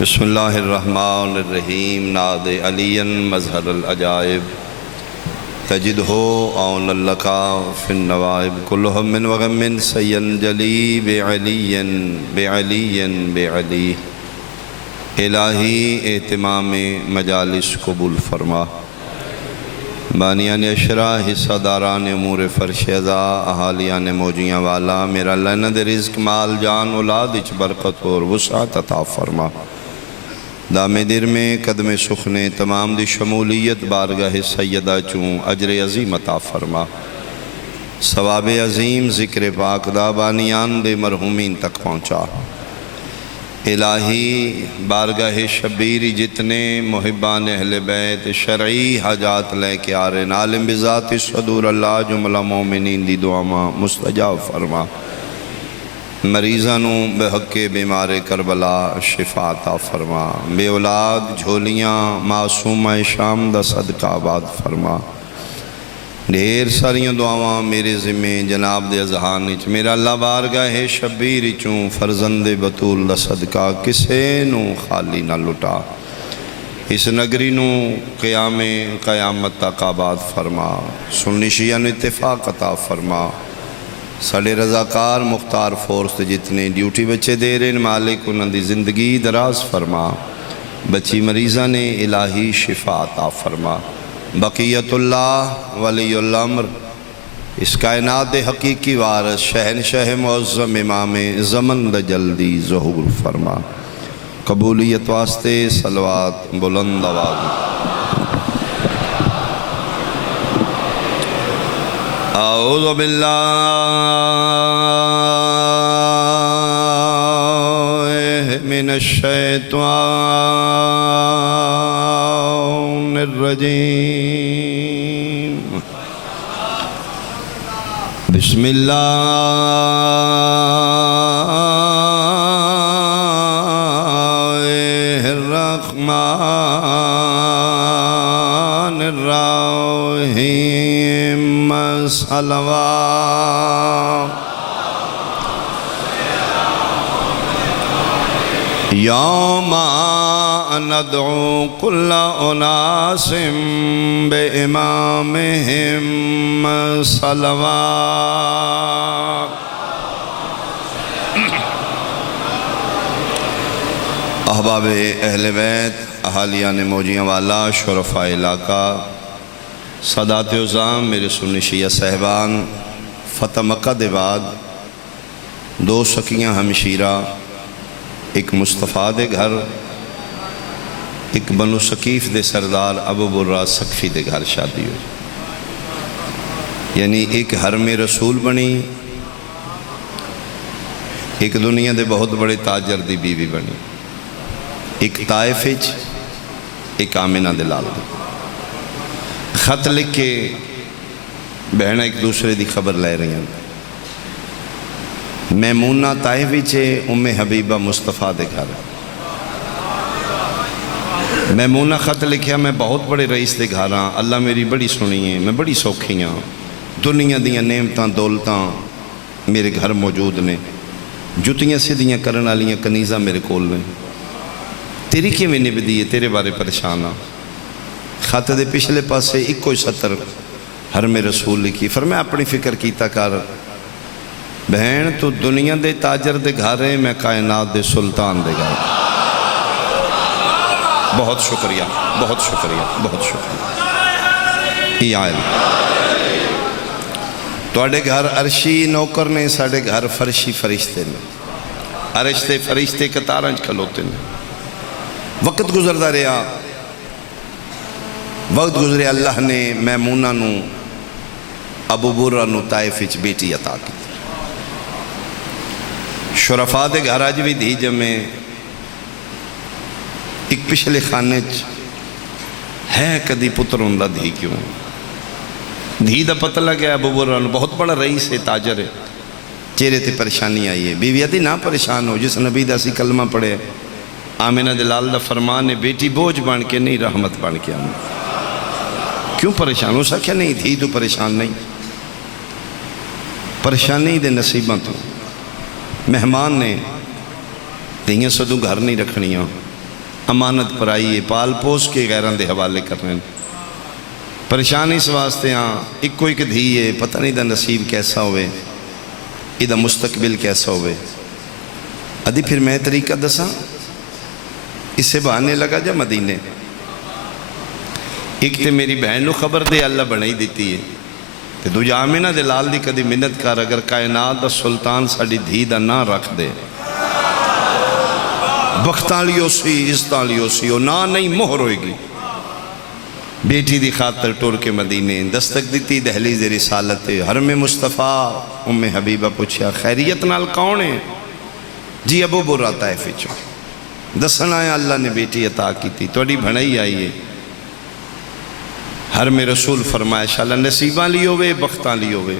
بسم اللہ الرحمن الرحیم ناد علی مظہر العجائب تجدہ عون لکا فی النوائب کلہم من وغم سین جلی بعلی بعلی بعلی الہی اہتمام مجالس قبول فرما، بانیان اشرا حصہ داران امور فرش ازا احالیان موجیاں والا میرا لند رزق مال جان اولاد اچ برکت اور وسعت عطا فرما، دام دیر میں قدم سخنے تمام دی شمولیت بارگاہ سیدہ چون اجر عظیم عطا فرما، ثواب عظیم ذکر پاک دا بانیان دے مرحومین تک پہنچا۔ الہی بارگاہ شبیری جتنے محبان اہل بیت شرعی حاجات لے کے آرین عالم بذات صدور اللہ جملہ مومنین دی دعا مستجاب فرما، مریضانوں بے حق بیمار کربلا شفا عطا فرما، بے اولاد جھولیاں معصومہ شام دا صدقہ آباد فرما، ڈھیر ساریاں دعاواں میرے ذمہ جناب دے اذہان وچ میرا اللہ بارگاہ شبیر چوں فرزند بطول دا صدقہ کسے نو خالی نہ لٹا، اس نگری نو قیامت تک آباد فرما، سنی شیعہ نو اتفاق عطا فرما، ساڑھے رضاکار مختار فورس جتنے ڈیوٹی بچے دے رہے مالک انہوں دی زندگی دراز فرما، بچی مریضہ نے الہی شفا عطا فرما، بقیت اللہ ولی الامر اس کائنات حقیقی وارث شہنشاہ معظم امام زمن دا جلدی ظہور فرما، قبولیت واسطے صلوات بلند آواز۔ اعوذ باللہ من الشیطان الرجیم، بسم اللہ الرحمن الرحیم، صلوات یوم ندعو کل اناس بامامہم صلوات۔ احباب اہل بیت، احالیان موجیاں والا، شرفاء علاقہ، سادات عظام، میرے سنی شیعہ صاحبان، فتح مکہ دے بعد دو سکیاں ہمشیرہ، ایک مصطفیٰ دے گھر، ایک بنو ثقیف دے سردار ابو برہ ثقفی دے گھر شادی ہوئی، یعنی ایک حرم رسول بنی، ایک دنیا دے بہت بڑے تاجر دی بیوی بنی، ایک طائف وچ، ایک آمنہ دے لال دی، خط لکھ کے بہنہ ایک دوسرے دی خبر لے رہی ہیں، میمونہ طائف وچ ام حبیبہ مصطفیٰ دے گھر، میمونہ خط لکھیا میں بہت بڑے رئیس دے گھر ہاں، اللہ میری بڑی سنی ہے، میں بڑی سوکھی ہاں، دنیا دیاں نعمتاں دولتاں میرے گھر موجود نے، جتیاں سیدھیاں کرن والیاں کنیزاں میرے کول نے، تیری کی میں نبدی ہے، تیرے بارے پریشان ہاں۔ خط دے پچھلے پاسے ایک کوئی سطر حرم رسول لکھی، فرمایا اپنی فکر کیتا کر بہن، تو دنیا دے تاجر دے گھر ہے، میں کائنات دے سلطان دے گھر۔ بہت شکریہ، بہت شکریہ، بہت شکریہ۔ یہ آئل توڑے گھر عرشی نوکر نے، ساڑے گھر فرشی فرشتے نے، عرش تے فرشتے کتارنج کھلوتے نے، وقت گزردہ رہا، وقت گزرے، اللہ نے میمونہ نو ابو برہ نو طائف وچ بیٹی عطا کی، شرفاء دے گھر آج بھی دھی جمیں، ایک پچھلے خانے ہے کدی پتر ہوندا دھی کیوں، دھی دا پتہ لگیا ابو برہ نو، بہت بڑا رئیس ہے، تاجر ہے، چہرے تے پریشانی آئی ہے، بیوی آتی نہ پریشان ہو، جس نبی دا سی کلمہ پڑھے، آمینہ دلال دا فرمان ہے، بیٹی بوجھ بن کے نہیں رحمت بن کے آمین، کیوں پریشان ہو سکیا؟ نہیں دھی تو پریشان نہیں، پریشانی دے نصیباں تو مہمان نے دیاں سدوں گھر نہیں رکھنیاں امانت پرائی ہے، پال پوس کے غیراں دے حوالے کرنے، پریشانی اس واسطے ہاں ایک کوئی دھی ہے، پتہ نہیں دا نصیب کیسا ہوئے، یہ دا مستقبل کیسا ہوئے۔ ادھی پھر میں طریقہ دساں، اس سے بہانے لگا جا مدینے، ایک تے میری بہن نو خبر دے اللہ بنائی دیتی ہے، تے دو آمینہ دے لال دی کدی منت کر، اگر کائنات دا سلطان ساڑی دھی دا نہ رکھ دے، بختان لیو سی عزتان لیو سی او نہ نہیں مہر ہوئے گی۔ بیٹی دی خاطر ٹور کے مدینے دستک دیتی دہلیز رسالت، حرم مصطفیٰ ام حبیبہ پوچھیا خیریت نال کون ہے؟ جی ابو برا طائف چو دسن آیا اللہ نے بیٹی عطا کی تھی، توڑی بھنائی آئی ہے۔ حرم رسول فرمایا شاءاللہ نصیباں لیو وے بختاں لیو وے،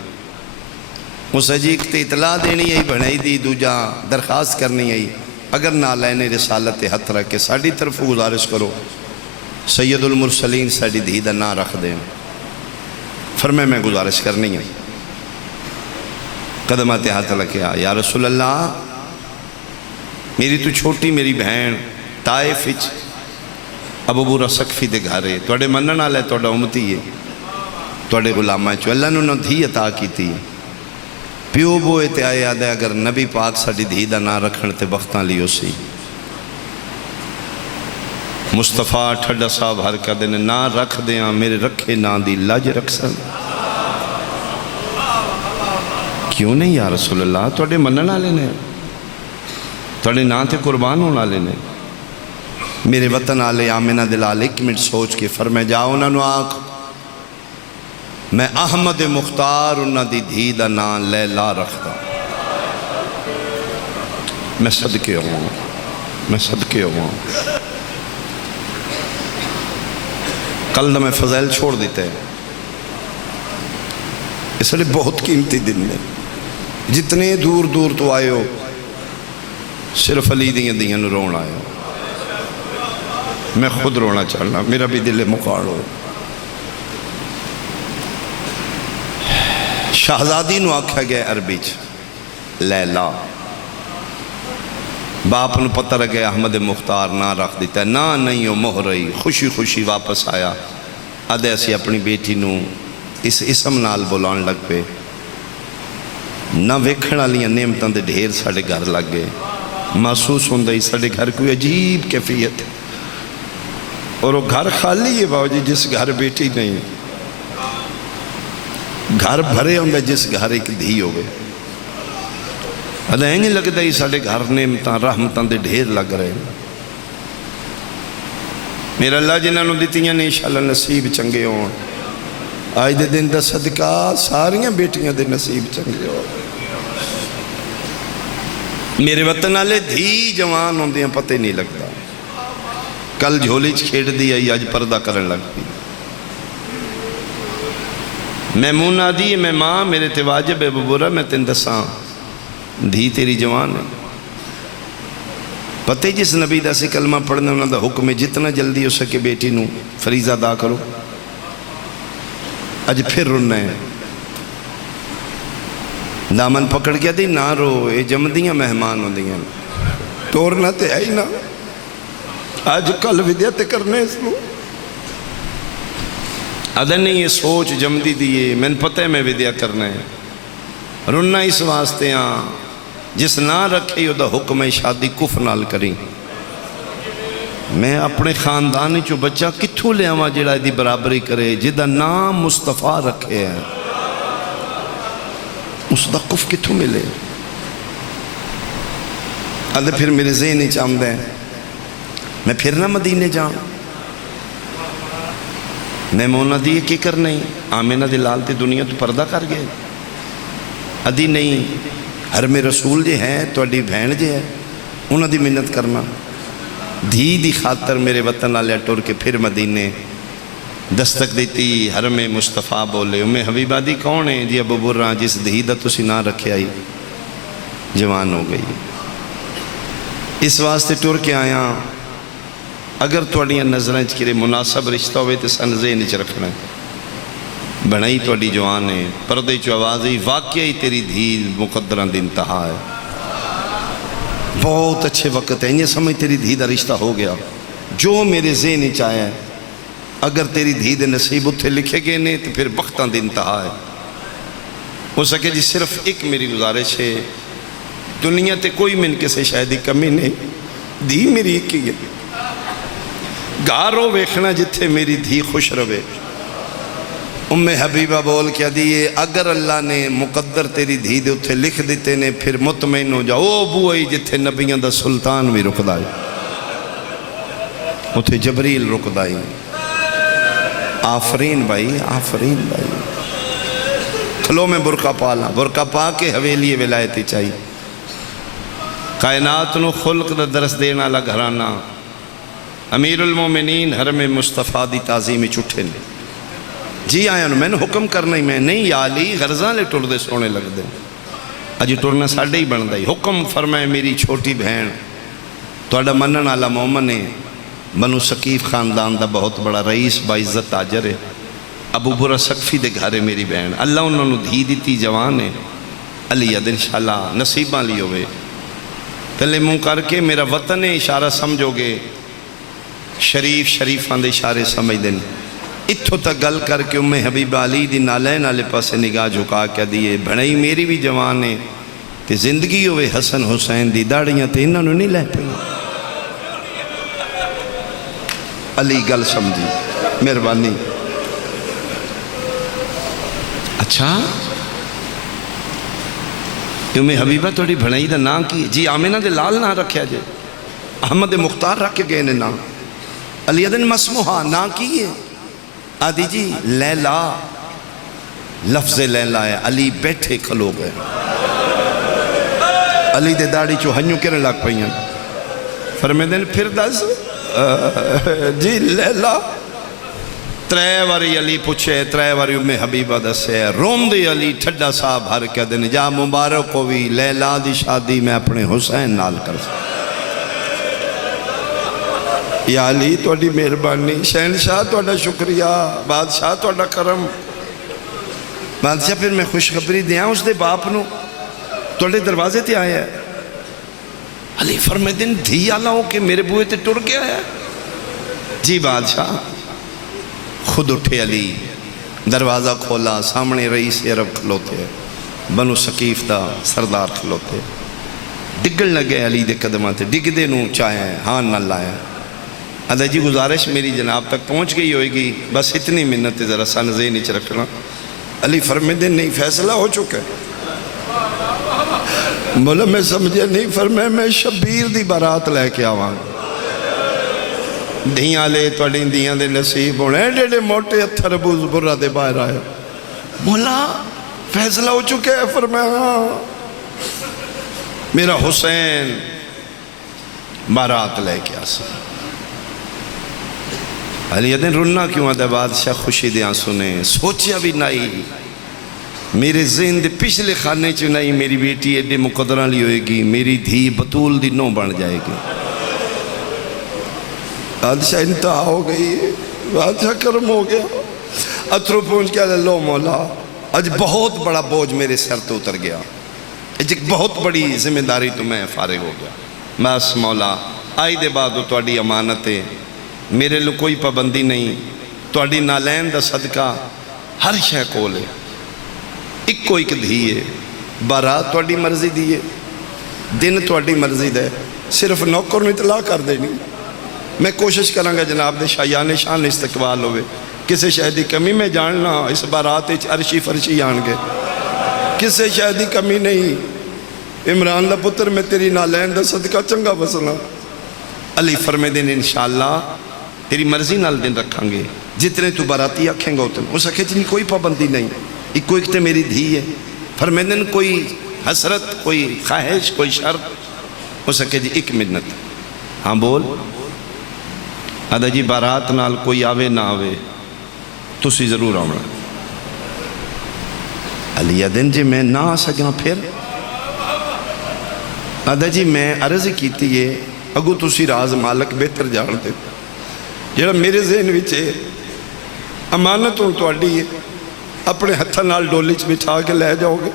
اس عجیق تے اطلاع دینی آئی بھنائی دی، دوجہ درخواست کرنی آئی، اگر نالین رسالت حت رکھ کے ساڑھی طرف گزارش کرو سید المرسلین ساڑھی دھی دا نہ رکھ دیں، فرمائے میں گزارش کرنی ہے۔ قدمات ہاتھ لکھیا یا رسول اللہ میری تو چھوٹی میری بہن طائف اچ ابو برا سقفی دے گھارے توڑے منن آلے توڑا امتی ہے، توڑے غلامہ چو اللہ نے انہوں دھی عطا کی تھی، پیو بوئے تے آئے آدھے اگر نبی پاک ساڑھی دھی دا نہ رکھن تے بختاں لیو سی۔ مصطفیٰ ٹھڈا صاحب ہر کا دینے نہ رکھ دیاں میرے رکھے نہ دی لاج رکھ سن، کیوں نہیں یا رسول اللہ توڑے منن آلے نے، توڑے نہ تے قربان ہونا لے نے، میرے وطن آلے آمینہ دلال ایک منٹ سوچ کے فرمائے جاؤ نہ نو آنکھ میں احمد مختار انہ دی دھی دا نام لیلا رکھتا، میں صدقے ہوں، میں صدقے ہوں۔ کل نہ میں فضائل چھوڑ دیتے ہیں، اس لئے بہت قیمتی دن میں جتنے دور دور تو آئے ہو صرف علی دیاں رون آئے ہو، میں خود رونا چاہنا، میرا بھی دل مقاڑ ہو۔ شہزادی نو آکھا گیا عربی چ لیلا، باپ نو پتہ رکھے احمد مختار نہ رکھ دیتا ہے، نہ نہیں ہو مہرئی، خوشی خوشی واپس آیا، ادھے اسی اپنی بیٹی نو اس اسم نال بولان لگ پے، نہ ویکھن والیاں نعمتاں دے ڈھیر ساڑے گھر لگ گئے، محسوس ہوندہ ہی ساڑے گھر کوئی عجیب کیفیت ہے، اور وہ گھر خالی ہے باوجی جس گھر بیٹی نہیں، گھر بھرے ہوندہ جس گھر ایک دھی ہو گئے، ادھا نہیں لگتا ہی ساڑے گھر نعمتاں رحمتاں دے ڈھیر لگ رہے ہیں۔ میرا اللہ جنہاں نو دیتیاں نے انشاءاللہ نصیب چنگے ہوں، آج دے دن دا صدقہ ساریاں بیٹیاں دے نصیب چنگے ہوں۔ میرے وطن آلے دھی جوان ہوں دیاں پتہ نہیں لگتا، کل جھولی کھیڑ دیا ہی آج پردہ کرن لگ پی، میں منہ دی میں ماں میرے تے واجب ہے ببورا میں تین دساں دھی تیری جوان ہے، پتہ جس نبی دا سے کلمہ پڑھنے انہوں دا حکم ہے جتنا جلدی ہو سکے بیٹی نو فریضہ ادا کرو، اج پھر رونا ہے، دامن پکڑ گیا دی نہ رو، اے جمدیاں مہمان ہوں دیاں توڑنا تے آئی نہ، آج کل ودیت کرنے اس کو ادھر نہیں یہ سوچ جمدی دیئے میں نے پتہ ہے میں ودیا کرنا ہے، رونا اس واسطے ہاں جس نہ رکھے یہ دا حکم ہے شادی کفر نال کریں، میں اپنے خاندانی چو بچہ کتھو لے آواں جڑا دی برابری کرے جدہ نام مصطفیٰ رکھے ہیں، اس دا کف کتھو ملے، ادھر پھر میرے ذہنی چاہم دیں میں پھر نہ مدینے جاؤں، میں مونا دیئے کی کر نہیں، آمینہ دلال تے دنیا تو پردہ کر گئے، ادھی نہیں، حرم رسول جے ہیں تو اڈی بہن جے ہے، انہوں دی منت کرنا، دھی دی خاطر میرے وطن آلے ٹور کے پھر مدینے دستک دیتی، حرم مصطفیٰ بولے، ام حبیبہ دی کون ہے؟ جی ابو برا جس دھی دا تسی نہ رکھے آئی، جوان ہو گئی، اس واسطے ٹور کے آیا، اگر توڑیاں نظریں چکرے مناسب رشتہ ہوئے تو سن ذہن چ رکھنا ہے، بنائی توڑی جوان ہے، پردے چو آوازی واقعی تیری دھیل مقدران دی انتہا ہے، بہت اچھے وقت ہے، یہ سمجھ تیری دھی دا رشتہ ہو گیا، جو میرے ذہن چاہیا ہے اگر تیری دھی دے نصیب اتھے لکھے گئے نے تو پھر بختاں دی انتہا ہے. ہو سکے جی صرف ایک میری گزارش ہے، دنیا تے کوئی من کسے شاید کمی نہیں، دھی میری ایک ہی ہے. گارو ویکھنا جتھے میری دھی خوش روے. ام حبیبہ بول کیا دیئے اگر اللہ نے مقدر تیری دھی دے اتھے لکھ دیتے نے پھر مطمئن ہو جاؤ. او بوئی جتھے نبیاں دا سلطان بھی رک دائی، اتھے جبریل رک دائی. آفرین بھائی، آفرین بھائی. کھلو میں برقع پالا، برقع پا کے حویلی ولایتی چاہیے. کائنات نو خلق دا درس دینا لا گھرانا امیر المومنین حرم مصطفیٰ دی تعظیم چھٹے نے. جی آیا میں نے حکم کرنا ہی میں نہیں یا علی غرضاں لے ٹر دے سونے لگ دے. اجی ٹرنا ساڑھے ہی بن دائی. حکم فرمائے میری چھوٹی بہن توڑا منن آلا مومن ہے، بنو ثقیف خاندان دا بہت بڑا رئیس باعزت تاجر ہے، ابو برہ سقفی دے گھارے میری بہن. اللہ انہوں نے دھی دیتی جوان ہے. علی اد انشاءاللہ نصیباں لی ہوئے تلے منہ کر کے میرا وطن اشارہ سمجھو گے. شریف شریفان دے اشارے سمجھ دیں. اتھو تک گل کر کے ام حبیبہ علی دی نالین آلے پاسے نگاہ جھکا کیا دیئے بھڑائی میری بھی جوان ہے تے زندگی ہوئے حسن حسین دی داڑیاں تے انہوں نے نہیں لے پہ. علی گل سمجھی مہربانی. اچھا ام حبیبہ توڑی بھڑائی دا نام کی؟ جی آمینہ دے لال نام رکھیا جے، احمد مختار رکھ کے گئے نے نام. علی ادن مسموحہ نام کی ہے آدھی جی لیلا، لفظ لیلا ہے. علی بیٹھے کھلو گئے. علی دے داڑی چو ہنیوں کرنے لگ پئیاں. فرمیدن پھر دس جی لیلا. ترے واری علی پوچھے، ترے واری ام حبیبہ دسے. روم دی علی ٹھڈا صاحب ہر کیا دن جا مبارک ہوئی لیلا دی شادی میں اپنے حسین نال کر سکتا. یا علی توڑی مہربانی، شہنشاہ توڑا شکریہ، بادشاہ توڑا کرم. بادشاہ پھر میں خوشخبری دیا اس دے باپ نو توڑے دروازے تے آیا ہے. علی فرمیدن دھی آلہ ہو کہ میرے بوئے تے ٹر گیا ہے. جی بادشاہ. خود اٹھے علی، دروازہ کھولا، سامنے رئیس عرب کھلوتے، بنو ثقیف دا سردار کھلوتے. ڈگل لگے علی دے قدمہ تے، ڈگ دے نو چاہے ہاں نہ لائے. ادھا جی گزارش میری جناب تک پہنچ گئی ہوئے گی، بس اتنی منت ذرا سن ذہن نیچ رکھنا. علی فرمیدن نہیں فیصلہ ہو چکا ہے. بولا میں سمجھے نہیں. فرمائے میں شبیر دی بارات لے کے آوان. دھیاں لے توڑی دھیاں دے نصیب ہونے ڈیڑے موٹے اتھر ابو برہ دے باہر آئے. مولا فیصلہ ہو چکے ہے. فرمائے ہاں میرا حسین بارات لے کے آسا. علی ادن رننا کیوں آدھا بادشاہ خوشی دیاں سنے. سوچیا بھی نہیں میرے ذہن دے پچھلے خانے چ نہیں میری بیٹی ایڈے مقدرہ لی ہوئے گی، میری دھی بطول دی نو بن جائے گی. بادشاہ انتہا ہو گئی، بادشاہ کرم ہو گیا. اترو پہنچ کے لو مولا اج بہت بڑا بوجھ میرے سر تو اتر گیا، ایک بہت بڑی ذمہ داری تو میں فارغ ہو گیا. بس مولا آئی دے بعد تواڈی امانت ہے، میرے لئے کوئی پابندی نہیں. تواڈی نالین دا صدقہ ہر شے کول ہے. ایک کوئی دھی ہے، بارات تواڈی مرضی دی ہے، دن تواڈی مرضی دے. صرف نوکر نو اطلاع کر دینی. میں کوشش کروں گا جناب دے شایان شان استقبال ہوئے. کسے شہدی کمی میں جاننا اس بارات عرشی فرشی آن گے، کسے شہدی کمی نہیں. عمران دا پتر میں تیری نالین دا صدقہ چنگا بسنا. علی فرمیدن انشاءاللہ تیری مرضی نال دن رکھاں گے، جتنے تو باراتی آکھیں گا اتنے. اس اکھے جنی کوئی پابندی نہیں، ایک کوئی تے میری دھی ہے. فرمیدن کوئی حسرت، کوئی خواہش، کوئی شرط. اس اکھے جی ایک منت. ہاں بول. آدھا جی بارات نال کوئی آوے نہ آوے تسی ضرور آونا. علی ادن جی میں نہ آ سکاں پھر. آدھا جی میں عرض کیتی ہے اگو تسی راز مالک بہتر جان دے. جڑا میرے ذہن وچے امانت ہوں تواڈی ہے، اپنے ہتھاں نال ڈولی چ بٹھا کے لے جاؤ گے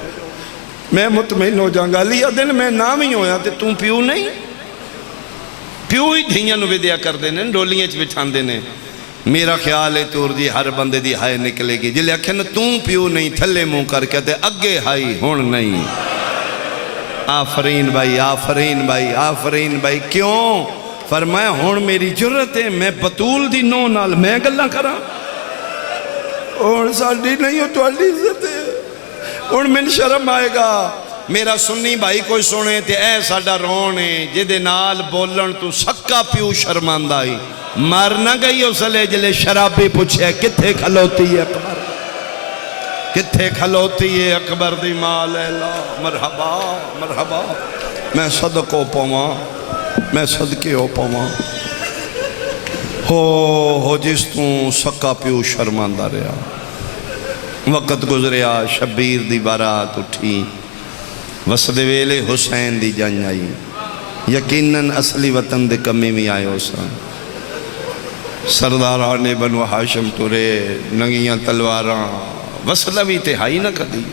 میں مطمئن ہو جاؤں گا. علی ادن میں نام ہی ہویا تے توں پیو نہیں. پیو ہی دھیاں نو ودیا کرتے ہیں ڈولیاں چ بٹھاندے نے میرا خیال ہے تور جی ہر بندے دی ہائے نکلے گی جلے آکھے نا توں پیو نہیں تھلے منہ کر کے تے اگے ہائی ہون نہیں آفرین بھائی آفرین بھائی آفرین بھائی کیوں فرمایا ہون میری جرت ہے میں بطول دی نو نال میں گلاں کراں اور ساڈی نہیں ہو تو اڈی عزت ہے اور من شرم آئے گا میرا سنی بھائی کوئی سنے تے اے ساڈا رون ہے جدے نال بولن تو سکا پیو شرماندہ ہی مر نہ گئی اس لے جلے شرابی پوچھے کتھے کھلوتی ہے اکبر کتھے کھلوتی ہے اکبر دی مال اللہ مرحبا مرحبا میں صدقوں پاواں میں صدقے ہو پاواں ہو جس تو سکا پیو شرماندہ رہا وقت گزریا شبیر دی بارات اٹھی وسد ویلے حسین دی جنگ آئی یقیناً اصلی وطن دے کمی میں آئے ہو سن سرداران بنو ہاشم تورے ننگیاں تلواراں وسدہ بھی تہائی نہ کدی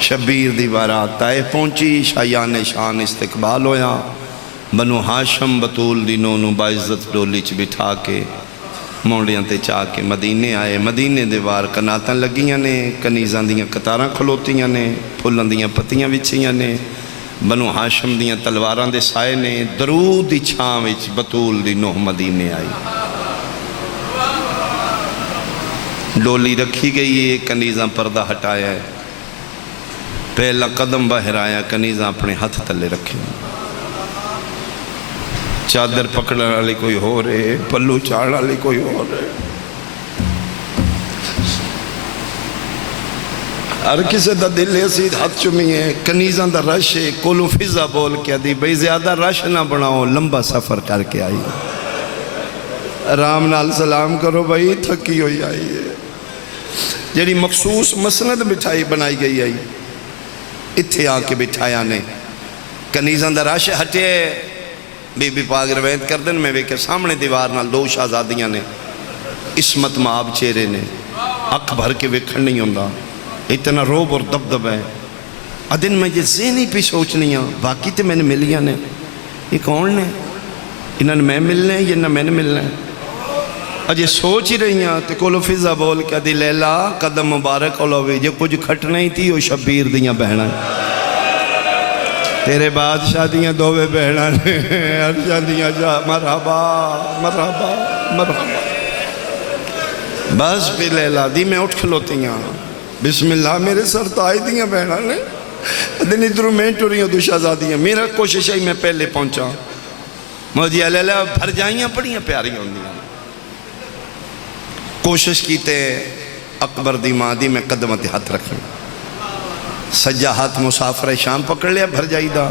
شبیر دی بارات آئے پہنچی شایان شان استقبال ہویا بنو ہاشم بطول دی نونو باعزت ڈولی چ بٹھا کے مونڈیاں تے چاہ کے مدینے آئے مدینے دے وار کناتاں لگیاں نے کنیزاں دیاں قطاراں کھلوتیاں نے پھلاں دیاں پتیاں وچھیاں نے بنو ہاشم دیاں تلواراں دے سائے نے درود دی چھاں وچ بطول دی نوح مدینے آئی ڈولی رکھی گئی ہے کنیزاں پردہ ہٹایا ہے پہلا قدم باہر آیا کنیزاں اپنے ہاتھ تلے رکھے چادر پکڑنے والی کوئی ہو رہے پلو چاڑ والی کوئی ہو رہے ہر کسی دا دل ایسی ہاتھ چمی ہے کنیزاں دا رش ہے کولو فضا بول کے دی بھئی زیادہ رش نہ بناؤ لمبا سفر کر کے آئی آرام نال سلام کرو بھئی تھکی ہوئی آئی ہے جیڑی مخصوص مسند بٹھائی بنائی گئی آئی اتھے آ کے بٹھایا نے کنیزاں دا رش ہٹے بی بی پاک روایت کر دن میں ویکے سامنے دیوار نال دو شہزادیاں نے عصمت مآب چہرے نے اک بھر کے ویکھن نہیں ہوندا اتنا روب اور دبدب ہے ادن میں یہ ذہنی پی سوچنی ہوں باقی تے میں نے ملیاں نے یہ کون نے انہوں نے میں ملنے ہیں یہ نہ میں نے ملنے ہیں اجے سوچ ہی رہی ہیں تے کولو فضا بول کے دی لیلا قدم مبارک علوی جو کچھ کھٹنا ہی تھی وہ شبیر دیاں بہنا تیرے بعد شادیاں دووے بہنا نے ہر شادیاں جا مرحبا مرحبا مرحبا بس پھر لیلا دی میں اٹھ کھلوتی ہیں بسم اللہ میرے سر تائی دیاں بہنا نے دن ادھروں میں ٹوری ہوں دو شہزادیاں میرا کوشش ہے میں پہلے پہنچا موجی لیلا بھر جائیاں پڑیاں پیاری ہوں دیاں کوشش کیتے اکبر دی ماں دی میں قدمت ہاتھ رکھیں سجا ہاتھ مسافر شام پکڑ لیا بھر جائی دا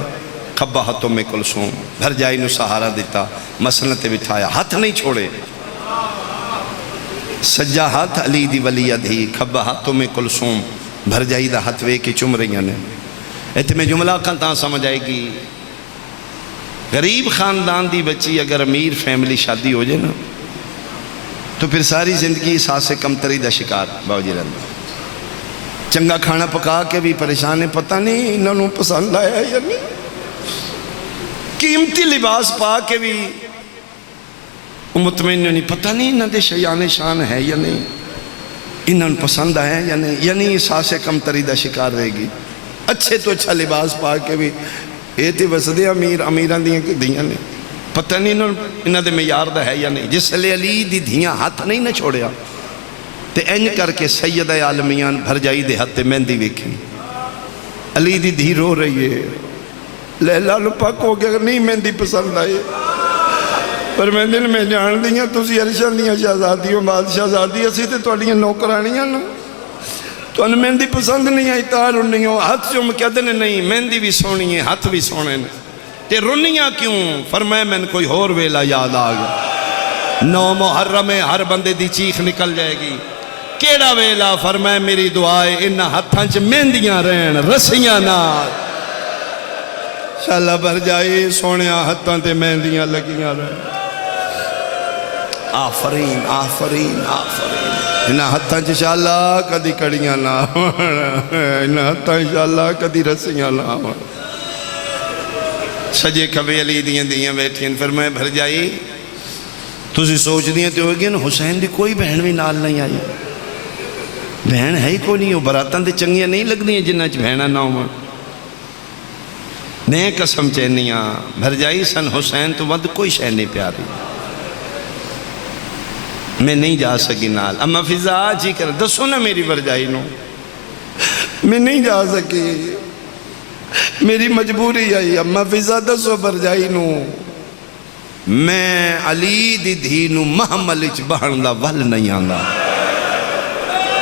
کھبا ہاتھوں میں کلثوم بھر جائی نو سہارا دیتا مسنتے بٹھایا ہاتھ نہیں چھوڑے سجا ہاتھ علی دی ولی دھی کھبا ہاتھوں میں کلثوم بھر جائی دا ہاتھ وے کی چم رہی نے ایتے میں جملہ کھانتا سمجھ آئے گی غریب خاندان دی بچی اگر امیر فیملی شادی ہو جائے نا تو پھر ساری زندگی احساس کمتری دا شکار باوجی رہنا چنگا کھانا پکا کے بھی پریشان ہے پتہ نہیں انہوں نے پسند آیا یا نہیں قیمتی لباس پا کے بھی مطمئن نہیں پتہ نہیں انہوں نے شیان شان ہے یا نہیں انہوں نے پسند آیا یا نہیں یعنی احساس کمتری دا شکار رہے گی اچھے تو اچھا لباس پا کے بھی یہ تھی وسدے امیران دیاں نے پتہ نہیں انہوں نے معیار دا ہے یا نہیں جس لئے علی دی دھیاں ہاتھ نہیں نہ چھوڑیا تے انج کر کے سید عالمیان بھر جائی دے ہاتھ مہندی ویکھی علی دی دھی رو رہی ہے لیلا نو پاک ہو گیا نہیں مہندی پسند آئے پر میں دل میں جان دیاں تسی عرشان دیاں شہزادیوں بادشاہ زادی اسی تے توڑیاں نوکرانیاں نا تو انہیں مہندی پسند نہیں آئی تار رنیوں ہاتھ چوم کیا دنے نہیں مہندی بھی سونی ہے ہاتھ بھی سونے نے تے رنیاں کیوں فرمائے میں کوئی اور ویلا یاد آگا 9 محرم ہر بندے دی چیخ نکل جائے گی کیڑا ویلا فرمائے میری دعائے انہا ہتھانچ مہندیاں رہن رسیاں نال شاللہ بھر جائے سونیاں ہتھاں تے مہندیاں لگیاں رہن آفرین آفرین آفرین انہا ہتھاں انشاءاللہ کدی کڑیاں نہ انہا ہتھاں انشاءاللہ کدی رسیاں نہ سجے کھبے علی دیاں دیاں بیٹھیں فرمایا بھرجائی تسی سوچ دیاں تے ہوگی نا حسین دی کوئی بہن بھی نال نہیں آئی بہن ہے ہی کوئی نہیں ہو براتاں تے چنگیاں نہیں لگ دیاں جنہ چ بہنہ نہ ہو نے قسم چینیاں بھرجائی سن حسین تو ود کوئی شے نہیں پیاری میں نہیں جا سکی نال اما فضا جی کر دسو نا میری بھرجائی نو میں نہیں جا سکی میری مجبوری آئی اما فضا دسو بھرجائی نو میں علی دی دھی نو محملچ بہن دا ول نہیں آندا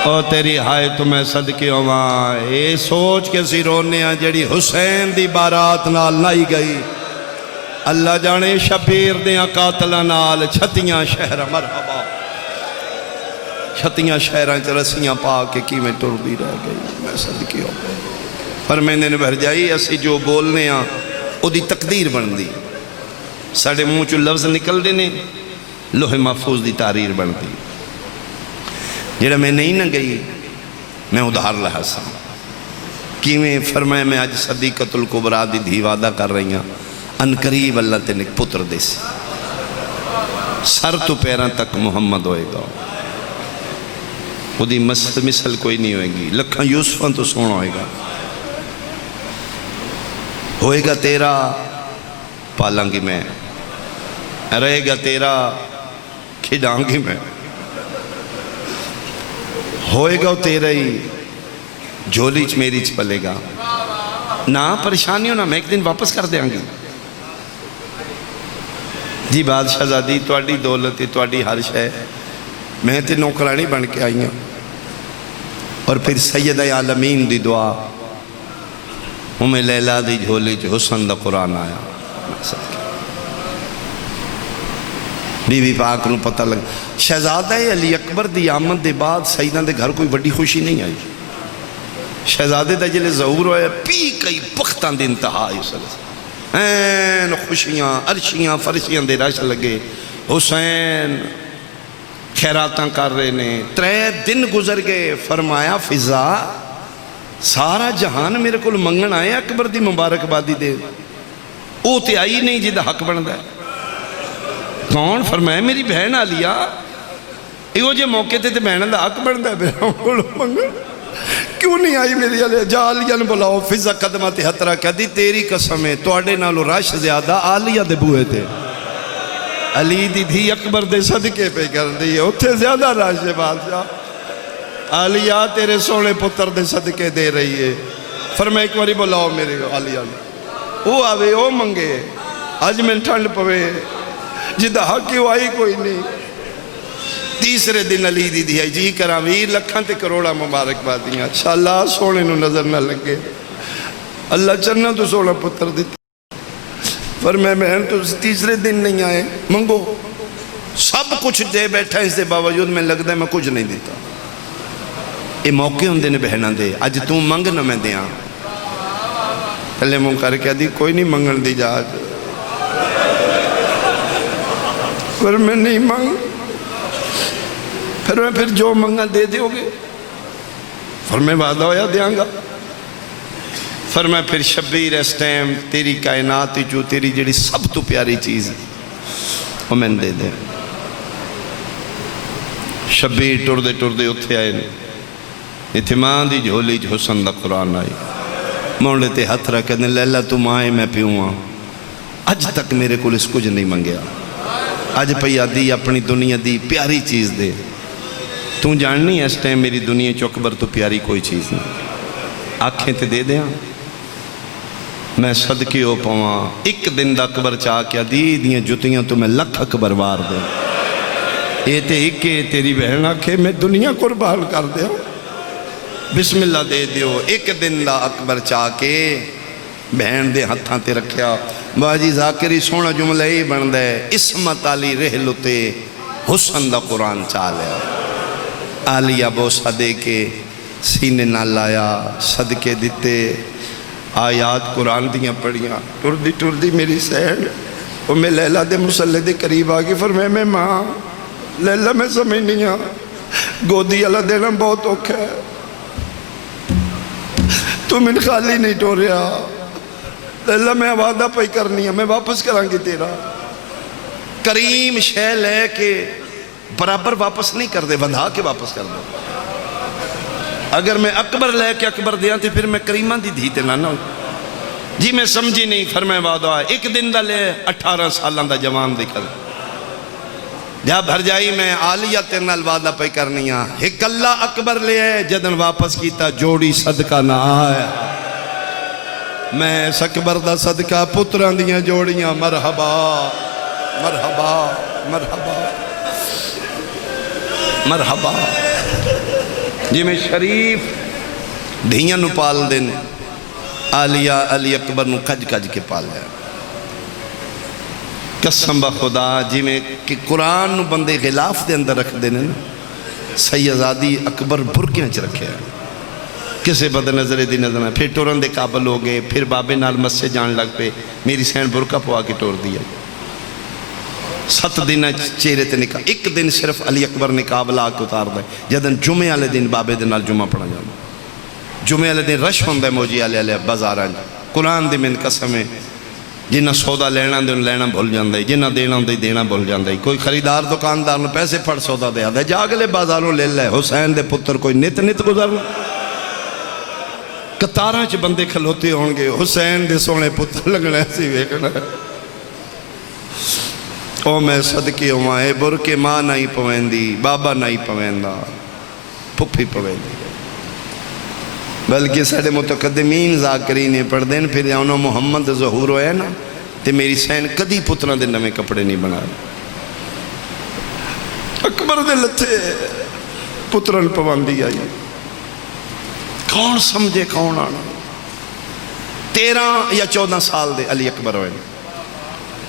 او تیری ہائے تمہیں صدقے ہوواں اے سوچ کے سی رونے ہیں جڑی حسین دی بارات نال نائی گئی اللہ جانے شبیر دیاں قاتلہ نال چھتیاں شہر مرحبا چھتیاں شہران چرسیاں پا کے کی میں ٹر دی رہ گئی میں صدقے ہو گئی پر میں نے بھر جائی اسی جو بولنے ہیں او دی تقدیر بن دی ساڑھے منہ چو لفظ نکل دینے لوح محفوظ دی تحریر بن دی جڑا میں نہیں نہ گئی میں ادھار رہا سا کیویں فرمائے میں آج صدیقت القبرا دی دھی وعدہ کر رہی ہیں ان قریب اللہ تے نک پتر دے سی سر تو پیران تک محمد ہوئے گا وہ دی مثل کوئی نہیں ہوئے گی لکھاں یوسفاں تو سونا ہوئے گا تیرا پالاں گی میں رہے گا تیرا کھڑاں گی میں ہوئے گا تیرا ہی جھولی چ میری چ پلے گا نہ پریشانیوں نہ میں ایک دن واپس کر دیاں گی جی بادشاہ زادی تواڈی دولت تواڈی ہر شے میں تے نوکرانی بن کے آئی ہوں اور پھر سید عالمین دی دعا ہمیں لیلہ دی جھولی چ حسن دا قرآن آیا بی بی پاک نو پتہ لگ شہزادہ علی اکبر دی آمد دے بعد سیدہ دے گھر کوئی بڑی خوشی نہیں آئی شہزادے دا جلے ظہور ہوئے پی کئی پختان دے انتہا این خوشیاں عرشیاں فرشیاں دے رش لگے حسین خیراتاں کر رہے نے 3 دن گزر گئے فرمایا فضا سارا جہان میرے کو منگن آئے اکبر دی مبارک بادی دے او تے آئی نہیں جی دا حق بن ہے کون فرمایا میری بہن آلیا ایو جے موقع تے بہن دا حق بن ہے کیوں نہیں آئی میری آلیا جا آلیا نے بلاؤ فضا قدمہ تے حترہ کہہ دی تیری قسم ہے توڑے نالو رش زیادہ آلیا دے بوئے تھے علی دی دھی اکبر دے صدقے پہ کر دی اتھے زیادہ رش ہے بادشاہ آلیا تیرے سونے پتر دے صدقے دے رہی ہے فرمایا ایک باری بلاؤ میرے آلیا نے وہ آوے وہ منگے آج میں ٹھنڈ پوے جدہ حق کیوں آئی کوئی نہیں تیسرے دن علی دی دی ہے جی کراں ویر لکھاں تے کروڑا مبارک بادیاں انشاءاللہ سونے نو نظر نہ لگے اللہ چنہ تو سونا پتر دیتا پر میں بہن تو تیسرے دن نہیں آئے منگو سب کچھ دے بیٹھا اس دے باوجود میں لگتا ہے میں کچھ نہیں دیتا یہ موقع ہوں دینے بہنہ دے آج تم منگ نہ میں دیاں پہلے موں کر کے دی کوئی نہیں منگن دی جا آج پر میں نہیں مانگ پھر جو منگا دے دیو گے فرمائے وعدہ ہویا دیاں گا فرمائے پھر شبیر اس ٹائم تیری کائنات جو تیری جڑی سب تو پیاری چیز وہ میں دے دے شبیر ٹر دے اتھے آئے اتمان دی جھولی جو حسن دا قرآن آئی موڑے تے ہتھ رکھے دیں لیلہ تم آئے میں پیوں اج تک میرے کو اس کچھ نہیں منگیا آج پیا دی اپنی دنیا دی پیاری چیز دے تو جاننی ہے اس ٹائم میری دنیا چوکبر تو پیاری کوئی چیز نہیں آنکھیں تے دے دیں میں صدقی ہو پاواں ایک دن دا اکبر چاہ کیا دی دیاں جتیاں تو میں لکھ اکبر وار دے اے تے ایک تیری بہن آنکھیں میں دنیا قربان کر دے بسم اللہ دے دیو ایک دن دا اکبر چاہ کے بہن دے ہتھاں تے رکھیا باجی ذاکری سونا جملہ ہی بن دے اسمت علی رحلو تے حسن دا قرآن چالیا آلیا بوسا دے کے سینے نہ لایا صدقے دیتے آیات قرآن دیاں پڑھیاں ٹر دی میری سہن وہ میں لیلہ دے مسلح دے قریب آگی فرمائے میں ماں لیلہ میں سمجھ نہیں ہاں گودی اللہ دینا بہت اوکھا ہے تو من خالی نہیں ٹو رہا اللہ میں وعدہ پہ کرنی ہے میں واپس کروں گی تیرا کریم شے لے کے برابر واپس نہیں کر دے بندھا کے واپس کر دے اگر میں اکبر لے کے اکبر دیا تو پھر میں کریمہ دی دھی تے نہ ہوں جی میں سمجھی نہیں فرمائے وعدہ ہے ایک دن دا لے 18 سالان دا جوان دکھا جا بھر جائی میں آلیہ تیرنا الوعدہ پہ کرنی ہے ایک اللہ اکبر لے جدن واپس کیتا جوڑی صدقہ نہ آیا میں سکبر دا صدقہ پتران دیاں جوڑیاں مرحبا مرحبا مرحبا مرحبا جی میں شریف دھیاں نو پال دین آلیہ علی اکبر نو کج کج کے پال لیا قسم بخدا جی میں کہ قرآن نو بندے غلاف دے اندر رکھ دینے نا سیدزادی اکبر برکیاں چ رکھے ہیں کسے بد نظر دی نظر ہے پھر ٹورن دے قابل ہو گئے پھر بابے نال مسجد جان لگ پہ میری سین برکہ پوا کے ٹور دیا 7 دن چہرے تے نکاح ایک دن صرف علی اکبر نقاب لا کے اتار دے جدن جمعے والے دن بابے دے نال جمعہ پڑھا جانا جمعے والے دن رش ہوندے موجی والے بازاراں قرآن دی من قسم ہے جنہ سودا لینا دے لینا بھول جاندے جنہ دینا دے دینا بھول جاندے کوئی خریدار دکاندار نے پیسے پھڑ سودا دے آدھے جاگلے بازاروں لے لے حسین دے پتر کوئی نت نت گزارنا کتاراں چ بندے کھلوتے ہون گے حسین دے سونے پتر لگنا ایسی ویکھنا او میں صدقے ہوا ہے برکے ماں نہیں پویندی بابا نہیں پویندا پھپھی پویندی بلکہ ساڑھے متقدمین ذاکرین نے پڑھ دین پھر انہوں محمد ظہور ہوئے نا تے میری سین کدی پتران دے نمیں کپڑے نہیں بنا اکبر دے لتھے پتران پواندی آئی کون سمجھے کون آنا 13 یا 14 سال دے علی اکبر ہوئے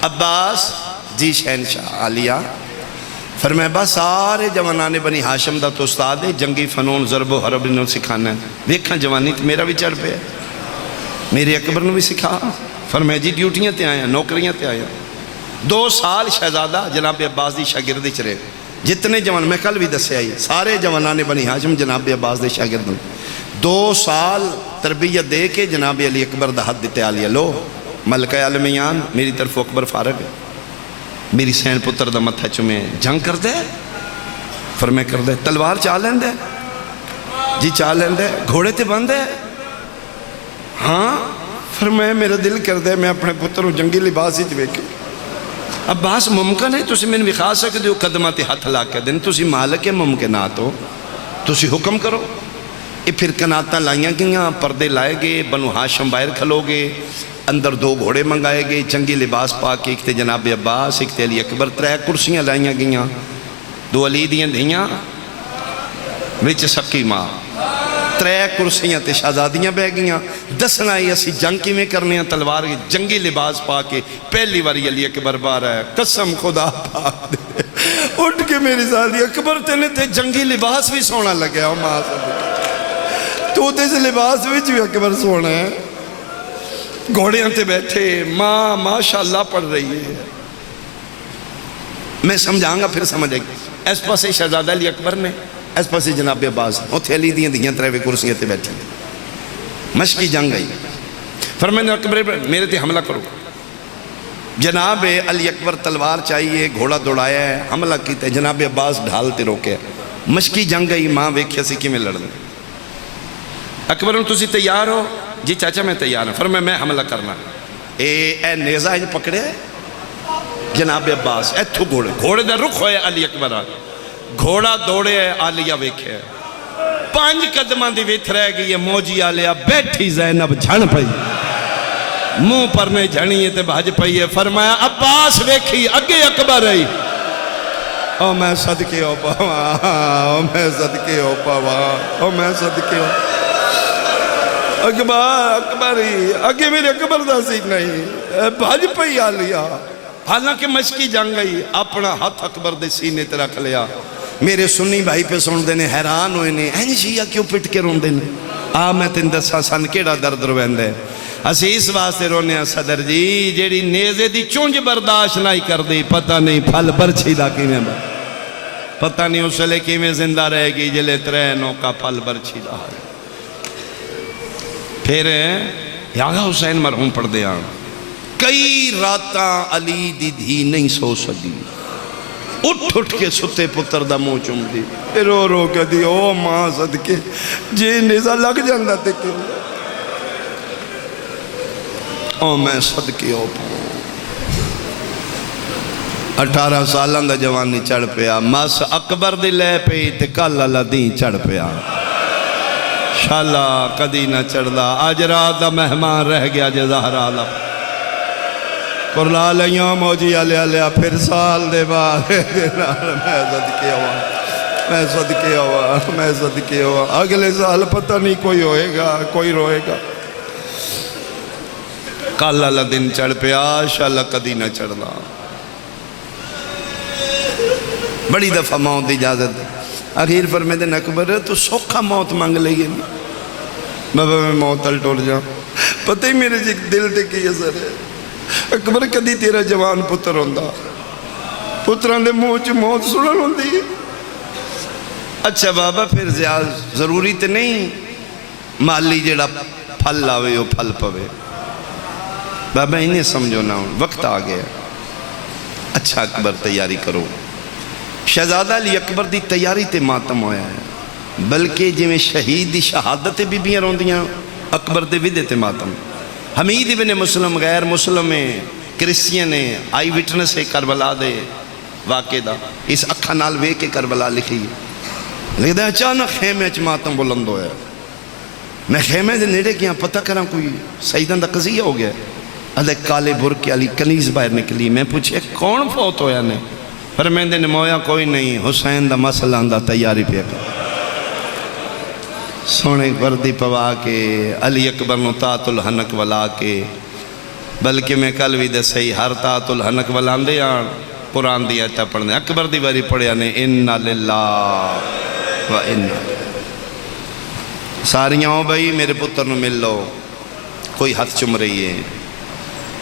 عباس جی شہنشاہ علیہ فرمائے بس سارے جوانانے بنی ہاشم دا تو استاد ہے جنگی فنون ضرب و حرب انہوں سکھانا ہے دیکھاں جوانی تو میرا بھی چڑھ پہ ہے میرے اکبر نے بھی سکھا فرمائے جی ڈیوٹیاں تے آیا نوکریاں تے آیا 2 سال شہزادہ جناب عباس دی شاگردی چرے جتنے جوان میں کل بھی دسے آئی سارے جوانانے بنی ہاشم جناب عباس دے شاگرد 2 سال تربیت دے کے جناب علی اکبر دا حد دیتے آلیا لو ملکہ عالمیان میری طرف اکبر فارغ ہے میری سین پتر دا متھا چمیں جنگ کر دے فرمے کر دے تلوار چاہ لیں دے جی چاہ لیں دے گھوڑے تے بند ہے ہاں فرمے میرا دل کر دے میں اپنے پتروں جنگی لباس ہی چویکے عباس ممکن ہے تسی میں نوکھا سکتے ہو قدمہ تے ہاتھ لا کے دن تسی مالک ممکنات ہو تسی حکم کرو یہ پھر کناتاں لائیاں گیاں پردے لائے گے بنو ہاشم باہر کھلو گے اندر 2 گھوڑے منگائے گئے جنگی لباس پا کے ایک تے جناب عباس ایک تے علی اکبر 3 کرسیاں لائیاں گیاں 2 علی دیاں دھیاں وچ سکی ماں 3 کرسیاں تے شہزادیاں بہ گیاں دسنا ہی اسی جنگ کی میں کرنے ہیں تلوار جنگی لباس پا کے پہلی واری علی اکبر بار ہے قسم خدا پاک دے اٹھ کے میری سادی اکبر تینے تے جنگی لباس بھی سونا لگیا ماں تو تے سے لباس بھی اکبر سونا ہے گھوڑیاں تے بیٹھے ماں ماشاءاللہ پڑھ رہی ہے میں سمجھاؤں گا پھر سمجھے گی اس پاسے شہزادہ علی اکبر نے اس پاسے جناب عباس اتھے علی دیاں دیاں 3 کرسیاں تے بیٹھے مشکی جنگ گئی فرمائے اکبر میرے تے حملہ کرو جناب علی اکبر تلوار چاہیے گھوڑا دوڑایا ہے حملہ کیتے جناب عباس ڈھالتے روکے مشکی جنگ گئی ماں ویکھیا سی کی میں لڑ دیں اکبر انہوں تسی تیار ہو جی چاچا میں تیار ہوں فرمائے میں حملہ کرنا اے نیزہ ہے پکڑے جناب عباس ایتھو گھوڑے دا رخ ہوئے علی اکبر گھوڑا دوڑے آلیہ ویکھے 5 قدمہ دی ویتھ رہ گئی ہے موجی آلیہ بیٹھی زینب جھن پئی منہ پر نے جھنی تے بھج پئی ہے فرمایا عباس ویکھی اگے اکبر رہی او میں صدقے ہو پاواں او میں صدقے ہو پاواں او میں صدقے ہو اکبر ہی اگے میرے اکبر دا سی نہیں بھج پئی آلیا حالانکہ مشکی جنگ گئی اپنا ہاتھ اکبر دے سینے تے رکھ لیا میرے سنی بھائی پہ سن دینے حیران ہوئے نے این شیعہ کیوں پٹ کے رون دینے میں تین دسا سن کیڑا درد روین دے اسی اس واسطے رونے صدر جی جیڑی نیزے دی چونج برداشت نہیں کر دی پتہ نہیں پھل برچھی دا کیویں پتہ نہیں اس لے کیویں زندہ رہے گی جلے 3 کا پھل برچھی دا پھر آغا حسین مرحوم پڑھ دیا کئی راتاں علی دی دھی نہیں سو سکی اٹھ اٹھ کے ستے پتر دا منہ چوم دی رو رو کے دی او ماں صدقے جی نیزہ لگ جاندہ تے کہ او میں صدقے او پاؤں 18 سالان دا جوانی چڑھ پیا مس اکبر دی لے پئی تے کل اللہ دین چڑھ پیا شالا کدی نہ چڑھ دا آج رات دا مہمان رہ گیا جے زہرا اللہ قرلا لیاں موجی آلیا لیا پھر سال دے بعد میں صدقے ہوا اگلے سال پتہ نہیں کوئی ہوئے گا کوئی روئے گا کل اللہ دن چڑھ پیا شالا کدی نہ چڑھ دا بڑی دفعہ موت دی اجازت اخیر فرمے دن اکبر تو سوکھا موت مانگ لئیے بابا میں موت تل ٹوڑ جاؤں پتہ ہی میرے جی دل دے کی اثر ہے اکبر کدی تیرا جوان پتر ہوندہ پتران دے موچ موت سنن ہوندی اچھا بابا پھر زیادہ ضروری تے نہیں مالی جڑا پھل لاوے ہو پھل پوے بابا انہیں سمجھو نہ وقت آ گیا اچھا اکبر تیاری کرو شہزادہ علی اکبر دی تیاری تے ماتم ہویا ہے بلکہ جی میں شہید دی شہادت بھی بیاں روندیاں اکبر دے ودے تے ماتم حمید ابن مسلم غیر مسلم کرسچین آئی وٹنس ہے کربلا دے واقع دا اس اکھا نال وے کے کربلا لکھی لیکن اچانک خیمے اچ ماتم بلند ہویا میں خیمے دے نیڑے کیا پتہ کرا کوئی سیدان دا قضیہ ہو گیا ادھے کالے برکے علی کنیز باہر نکلی میں پوچھے کون فوت ہویا نے پر میں دے نمویا کوئی نہیں حسین دا مسئلہ دا تیاری پہ کر سونے وردی پوا کے علی اکبر نو طاعت الحنک ولا کے بلکہ میں کل بھی دے صحیح ہر طاعت الحنک ولاندے دے قرآن دیا تا پڑھنے اکبر دی باری پڑھیا نے انَّا لِلَّهِ وَإِنَّا ساریاں ہو بھئی میرے پتر نو مل لو کوئی ہاتھ چم رہی ہے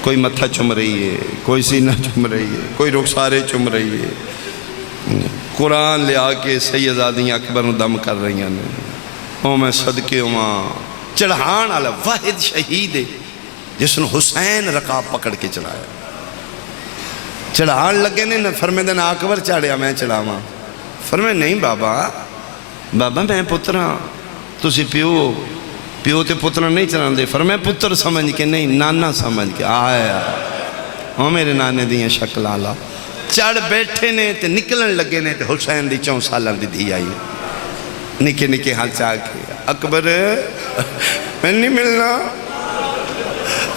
کوئی متھا چم رہی ہے کوئی سینہ چم رہی ہے کوئی رخسارے چم رہی ہے قرآن لے آکے سیدادیاں اکبر نو دم کر رہی ہیں او میں صدقے ہوں چڑھان آلہ واحد شہید ہے جس نے حسین رقاب پکڑ کے چڑھایا چڑھان لگے نے فرمے دن اکبر چڑھیا میں چڑھاواں فرمے نہیں بابا بابا میں پترا تسی پیو تے پترا نہیں چڑھان دے فرمے پتر سمجھ کے نہیں نانا سمجھ کے آیا او میرے نانے دیاں شکل آلہ چڑھ بیٹھے نے تے نکلن لگے نے تے حسین دی 4 سالہ دی دھی آئی نکے نکے ہاں چاہ کے اکبر میں نہیں ملنا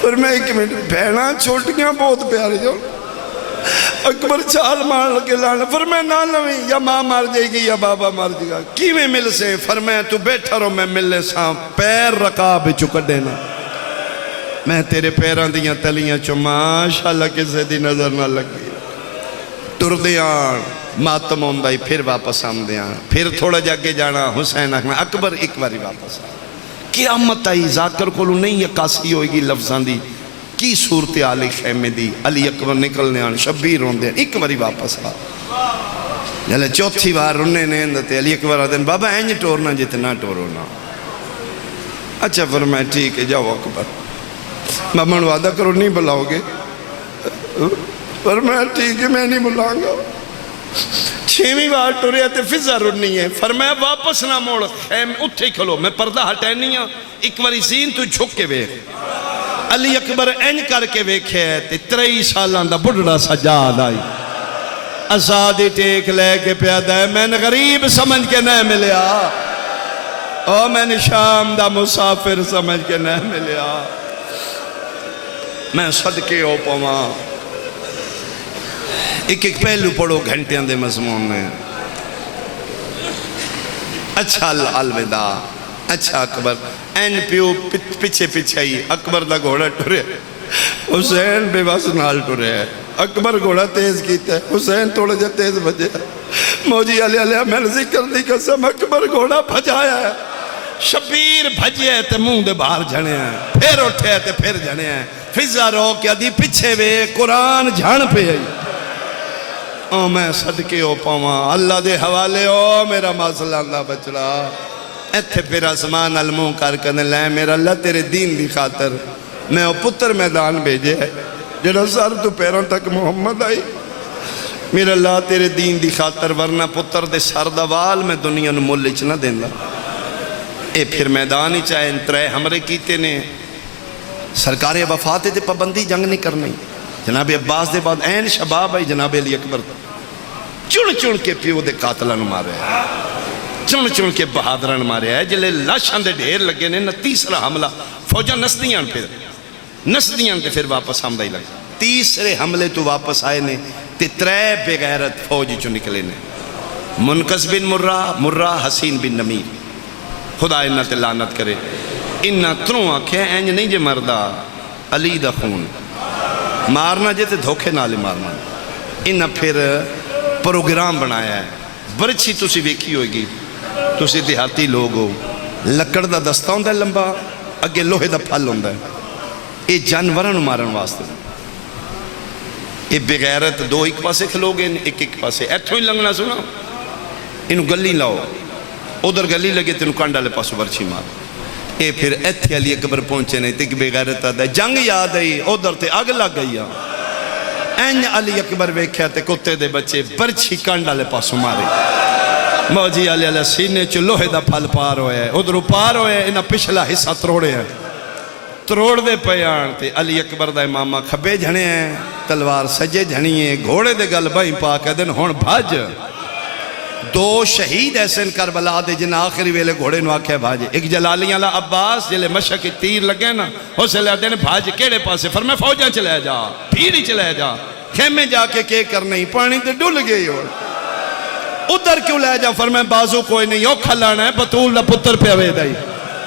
پر میں ایک منٹ بہنا چھوٹیاں بہت پیارے جو اکبر چال مار لگے لانا فرمائے نانویں یا ماں مار جائے گی یا بابا مار جائے گا کی میں مل سے فرمائے تو بیٹھا رو میں ملنے ساں پیر رکاب چکر دینا میں تیرے پیران دیاں تلیاں چو ماشاءاللہ کسے دی نظر نہ لگی ٹردیاں ماتم ہوندائی پھر واپس آمدیاں پھر تھوڑا جاگے جانا حسین اکبر ایک باری واپس آ قیامت آئی ذاکر کولو نہیں یکاسی ہوئی گی لفظاں دی کی صورت آلی خیمے دی علی اکبر نکلنے آن شبیر ہوندے ایک باری واپس آ جلے چوتھی بار رننے نے اندتے علی اکبر آدھیں بابا اینج ٹورنا جتنا ٹورونا اچھا فرمائے ٹھیک ہے جاؤ اکبر بابا وعدہ کرو نہیں بلاؤ گے فرمائے ٹھیک ہے میں نہیں بلاؤں گا 6ویں بار ٹوریا تے فضا رنی ہے فرمایا واپس نہ موڑ خیم اٹھے کھلو میں پردہ ہٹینی ہاں ایک باری زین تو جھک کے وے علی اکبر این کر کے ویکھے تے 23 سالان دا بڑھڑا سجاد آئی ازادی ٹیک لے کے پیادہ ہے میں نے غریب سمجھ کے نہیں ملیا او میں نے شام دا مسافر سمجھ کے نہیں ملیا میں صدقے ہو پواں ایک ایک پہلو پڑھو گھنٹیاں دے مضمون میں اچھا الوداع اچھا اکبر این پیو پیچھے پیچھے ہی اکبر دا گھوڑا ٹورے حسین بے بس نال ٹورے ہے اکبر گھوڑا تیز کیتا ہے حسین تھوڑا جا تیز بجے موجی علیہ علیہ میں نے ذکر دی قسم اکبر گھوڑا بھجایا ہے شبیر بھجے ہے تے منہ دے باہر جھنے ہیں پھر اٹھے ہے تے پھر جھنے ہیں فضا رو کیا دی پیچھے وے قرآن جھان پہ ہے او میں صدقے ہو پاواں اللہ دے حوالے او میرا مسئلہ اللہ بچڑا ایتھے پھر اسمان الموں کر کنے لے میرا اللہ تیرے دین دی خاطر میں وہ پتر میدان بھیجے ہے جڑا سر تو پیروں تک محمد آئی میرا اللہ تیرے دین دی خاطر ورنہ پتر دے سر دا وال میں دنیا نو مول وچ نہ دیندا اے پھر میدان ہی چاہے ترے حملے کیتے نے سرکار وفات تے پابندی جنگ نہیں کرنی جناب عباس دے بعد این شباب آئی جناب علی اکبر چن چن کے پیو دے قاتلان مارے ہیں چن چن کے بہادران مارے ہیں جلے لاشاں دے ڈھیر لگے نے تیسرا حملہ فوجاں نسدیاں تے پھر واپس آمدہ ہی لگا تیسرے حملے تو واپس آئے نے تے ترے بغیرت فوجی چو نکلے نے منقذ بن مرہ حسین بن نمیر خدا انہاں تے لعنت کرے انہاں تروں آنکھیں اینج نہیں جے مردہ علی دا خون مارنا جے تے دھوکے نالے مارنا انہاں پھر پروگرام بنایا ہے برچی تسی ویکھی ہوئے گی تسی دیہاتی لوگ ہو لکڑ دا دستہ ہوندہ ہے لمبا اگے لوہے دا پھل ہوندہ ہے یہ جانوران مارن واسطے یہ بغیرت دو ایک پاسے کھلوگے ایک پاسے ایتھوں ہی لنگنا سنا انہوں گلی لاؤ ادھر گلی لگے تینوں کانڈا لے پاسو برچی مار یہ پھر ایتھے علی اکبر پہنچے نہیں تک بغیرت آدھا ہے جنگ یاد آئی ادھر تے آگ لگ گئی این علی اکبر ویکھیا تے کتے دے بچے برچی کانڈا لے پاسو مارے موجی علی سینے چو لوہے دا پھل پار ہوئے ہیں ادھرو پار ہوئے ہیں انہا پچھلا حصہ تروڑے ہیں تروڑ دے پیان تے علی اکبر دا امامہ کھبے جھنے ہیں تلوار سجے جھنی ہیں گھوڑے دے گل بھائی پاک دن ہون بھاج دو شہید ایسے ان کربلا دے جن آخری ویلے گھوڑے نو آکھے بھاجے ایک جلالی اللہ عباس جلے مشق کی تیر لگے نا ہو سے لے دے بھاج کیڑے پاسے فرمائے فوجاں چلے جا پھیری چلے جا خیمے جا کے کر نہیں پانی تے ڈول گئی ہو ادھر کیوں لے جا فرمائے بازو کوئی نہیں یو کھلانا ہے بطول نہ پتر پہ ہوئے دائی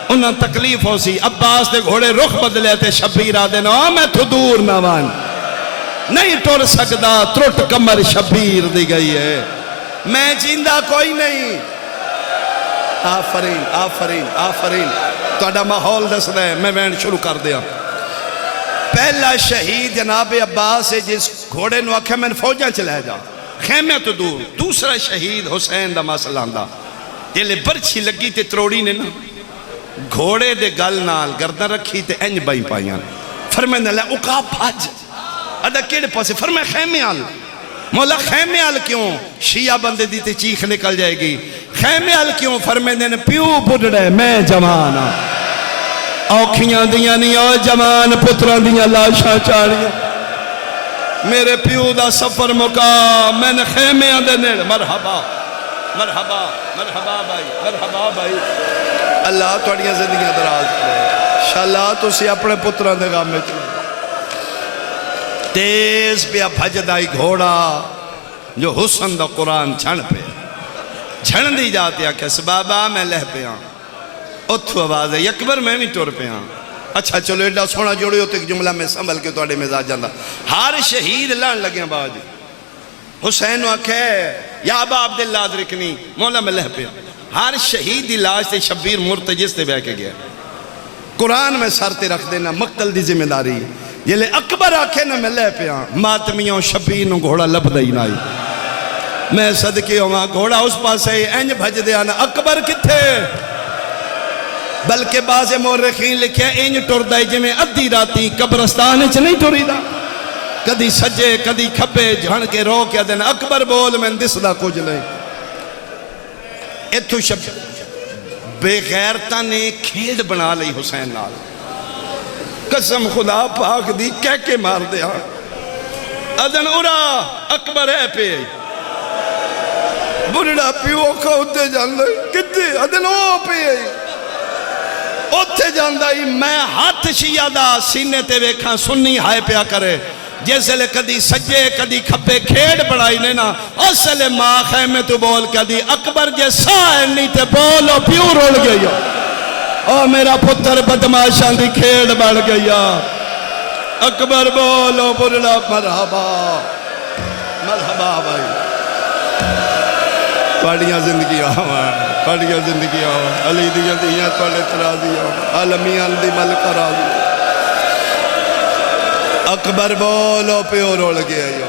انہاں تکلیف ہو سی عباس دے گھوڑے رخ بدلے تے شبیر آدھے نا میں تو دور نوان نہیں ٹور سکدا ترٹ کمر شبیر دی گئی ہے میں جیندہ کوئی نہیں آفرین آفرین آفرین تو اڈا ماحول دس دے میں وین شروع کر دیا پہلا شہید جناب عباس ہے جس گھوڑے نو آکھے میں فوجاں چلے جا خیمے تو دور دوسرا شہید حسین دا مسئلہ آندہ جلے برچی لگی تے تروڑی نے نا گھوڑے دے گل نال گردن رکھی تے انج بائی پائیاں فرمائے نہ لے اقاب بھاج اڈا کیڑے پاسے فرمائے خیمے آل مولا خیمے آل کیوں شیعہ بندے دیتے چیخ نکل جائے گی خیمے آل کیوں فرمائے نے پیو بڑھڑے میں جوانا اوکھیاں دیاں نہیں او جوان پتران دیاں لاشاں چاڑیاں میرے پیو دا سفر مقام میں نے خیمے آدھے نیڑ مرحبا مرحبا مرحبا بھائی مرحبا بھائی اللہ توڑیاں زندگیاں دراز کرے شاءاللہ تو سی اپنے پتران دے گام میں چلے تیز پہ بھجدائی گھوڑا جو حسن دا قرآن چھن پہ چھن دی جاتی ہے کہ سبابا میں لہ پہ آن اتھو آواز ہے یکبر میں بھی ٹور پہ آن اچھا چلو ایڈا سونا جوڑی ہوتے ایک جملہ میں سنبھل کے توڑے مزاج جاندہ ہر شہید لان لگیں باج حسین واقع یا ابا عبداللہ ادرکنی مولا میں لہ پہ آن ہر شہید دی لاش تے شبیر مرتجس تے بہ کے گیا قرآن میں سر تے رکھ دینا مقتل دی ذمہ داری یہ لے اکبر آکھے نا میں لے پہ آن ماتمیوں شبیر نو گھوڑا لب دائی نائی میں صدقی ہوں گھوڑا اس پاس ہے اینج بھج دیا نا اکبر کتھے بلکہ بعض مورخین لکھے اینج ٹور دائی جی میں ادھی راتی قبرستان چ نہیں ٹوری دا کدی سجے کدی کھپے جھن کے رو کے دینا اکبر بول میں دس دا کچھ نہیں اتھو شب بے غیرتا نے کھیڑ بنا لئی حسین نال قسم خدا پاک دی کہہ کے مار دیا ادن ارا اکبر ہے پہ بڑھڑا پیو کا ہوتے جان لئی کتے ادن او پہ اوتھے جان دائی میں ہاتھ شیعہ دا سینے تے ویکھاں سنی ہائے پیا کرے جیسے لے کدی سجے کدی کھپے کھیڑ بڑھائی لینا اسے لے ماں خیمے تو بول کدی اکبر جے سائن نہیں تے بولو پیو رول گئی او میرا پتر بدماشاں دی کھیڑ بڑھ گئی اکبر بولو بڑھڑا مرحبا مرحبا بھائی پاڑیاں زندگی آوان پاڑیاں زندگی آوان علی دیاں دیاں توڑے ترازی آوان عالمیان دی ملکہ راضی اکبر بولو پیو رول گیا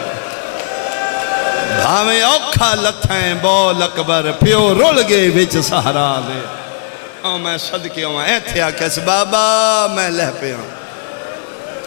بھاویں اوکھا لتھیں بول اکبر پیو رول گئے وچ سہرا دے او میں صدقے ہوں اے تھے آکھے بابا میں لہ پہ ہوں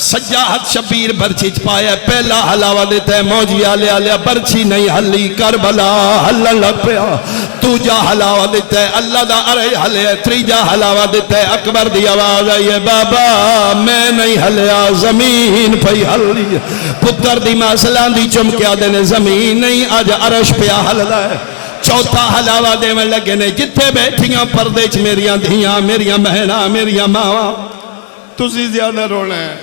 سجا ہاتھ شبیر برچی چپایا پہلا حلاوہ دیتا ہے موجی آلے آلے برچی نہیں حلی کربلا حلن لگ پیا دوجا حلاوہ دیتا ہے اللہ دا ارے حلے تریجا حلاوہ دیتا ہے اکبر دی آواز آئی بابا میں نہیں حلیا زمین پہی حلی پتر دی ماسلان دی چمکیا دینے زمین نہیں آج عرش پیا حلدہ ہے چوتھا حلاوہ دے میں لگے نے جتھے بیٹھیاں پردے چ میریاں دھیاں میریاں مہنہ میریاں ماں تسی زیادہ رونا ہے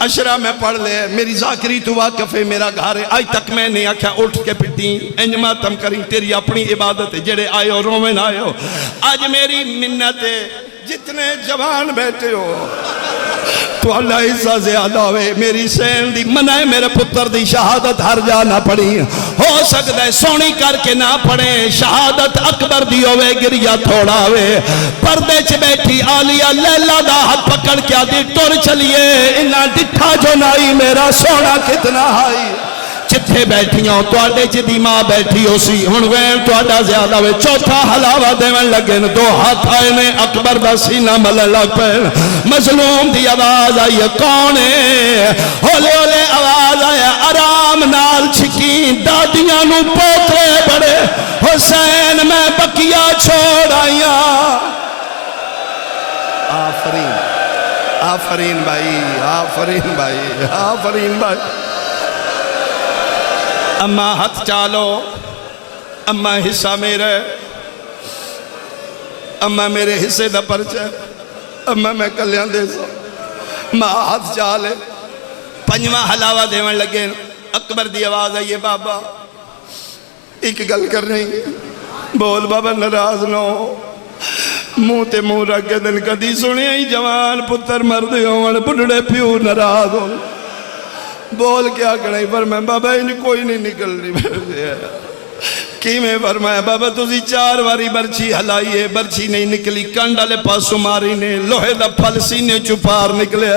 اشرا میں پڑھ لے میری ذاکری تو واقف ہے میرا گھر ہے آج تک میں نے آکھا اٹھ کے پٹی انج ماتم کریں تیری اپنی عبادت ہے جڑے آئے ہو رومن آئے ہو آج میری منت ہے جتنے جوان بیٹھے ہو تو اللہ عزہ زیادہ ہوئے میری سین دی منائے میرے پتر دی شہادت ہر جا نہ پڑھی ہو سکتا ہے سونی کر کے نہ پڑھیں شہادت اکبر دی ہوئے گریا تھوڑا ہوئے پردے چ بیٹھی آلیہ لیلہ دا ہاتھ پکڑ کیا دی ٹور چلیے انہاں ڈٹھا جو نائی میرا سونا کتنا آئی جتھے بیٹھیاں توڑے جدی ماں بیٹھی ہو سی ہن وین توڑا زیادہ ہوئے چوتھا حلاوہ دیون لگے دو ہاتھ آئے نے اکبر دا سینہ ملے لگ پہ مظلوم دی آواز آئی کون ہے ہولے ہولے آواز آیا آرام نال چھکیں دادیاں نو پوترے بڑے حسین میں بکیا چھوڑ آیا آفرین آفرین بھائی آفرین بھائی آفرین بھائی اماں ہاتھ چالو اماں حصہ میرے اماں میرے حصے دا پرچہ اماں میں کلیاں دے سا ماں ہاتھ چالے پنجواں حلاوہ دیون لگے اکبر دی آواز آئیے بابا ایک گل کر رہی بول بابا ناراض نہ ہو منہ تے منہ رکھ کے دن کدی سنے ہی جوان پتر مرد ہون بڑھڑے پیو ناراض ہو بول کیا کریں فرمائے بابا انہیں کوئی نہیں نکل رہی کی میں فرمایا بابا تُسی 4 واری برچی ہلائیے برچی نہیں نکلی کنڈالے پاسو ماری نے لوہے دا پھل سینے چپار نکلے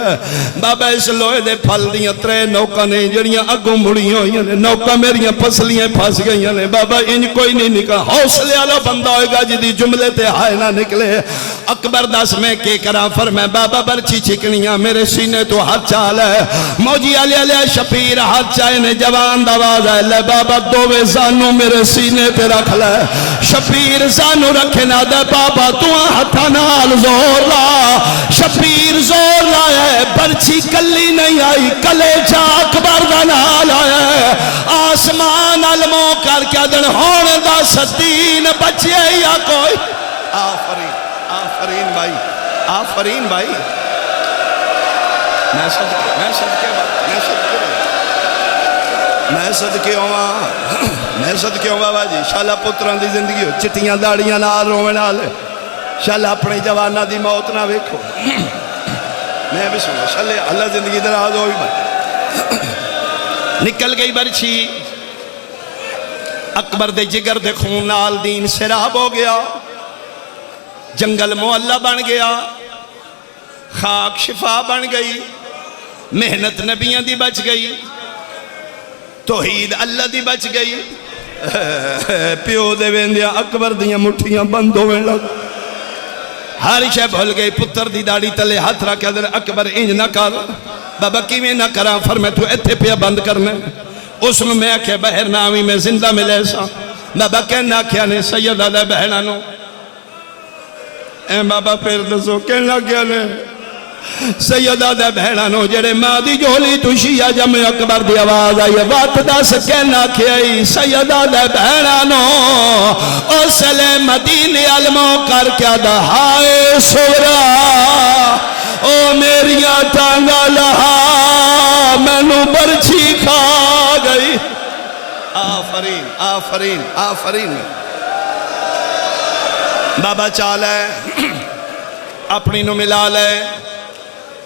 بابا اس لوہے دے پھل دیاں 3 نوکا نے جڑیاں اگوں مڑیاں ہوئیاں نے نوکا میریاں پسلیاں پھاس گئیاں نے بابا ان کوئی نہیں نکلا حوصلے والا بندہ ہوئے گا جدی جملے تے ہائے نہ نکلے اکبر دس میں کے کرا فرمایا بابا برچی چھکنیاں میرے سینے تو ہاتھ چال ہے موجی علی شفیر ہاتھ چائے نے جوان دواز ہے لے بابا دووے زانو میرے سینے تے رکھ لے شفیر زانو رکھے نہ دے بابا تو ہتھا نال زور لا شفیر زور لائے برچی کلی نہیں آئی کلے جا اکبر دا نال آئے آسمان علموں کر کے دن ہونے دا ستین بچے یا کوئی آفرین آفرین بھائی آفرین بھائی میں صدقے ہوں بابا جی شالا پتران دی زندگی ہو چٹیاں داڑیاں نال رومن نال شالا اپنی جوانہ دی موت نہ ویکھو میں بسم اللہ شالا اللہ زندگی دراز ہوئی بھائی نکل گئی برچی اکبر دے جگر دے خون نال دین سراب ہو گیا جنگل معلّہ بن گیا خاک شفا بن گئی محنت نبیاں دی بچ گئی توحید اللہ دی بچ گئی پیو دے ویندیاں اکبر دیاں مٹھیاں بند ہوئے لگ ہر شے بھول گئی پتر دی داڑی تلے ہاتھ رکھ کے اکبر انج نہ کر بابا کی میں نہ کرا فرمائے تو ایتھے پیا بند کرنے اس میں میں آکھے بہر نامی میں زندہ ملے سا بابا کہنا کیا نے سیدہ دے بہنانو اے بابا پھر دسو کہنا کیا نے سیدہ دے بہنانو جڑے ماں دی جولی تو شیعہ جمع اکبر دی آواز آئی وات دس کہنا کیائی سیدہ دے بہنانو او سلے مدینی علموں کر کیا دا ہائے سورا او میریاں ٹانگا لہا میں نو برچی کھا گئی آفرین آفرین آفرین بابا چالے اپنی نو ملا لے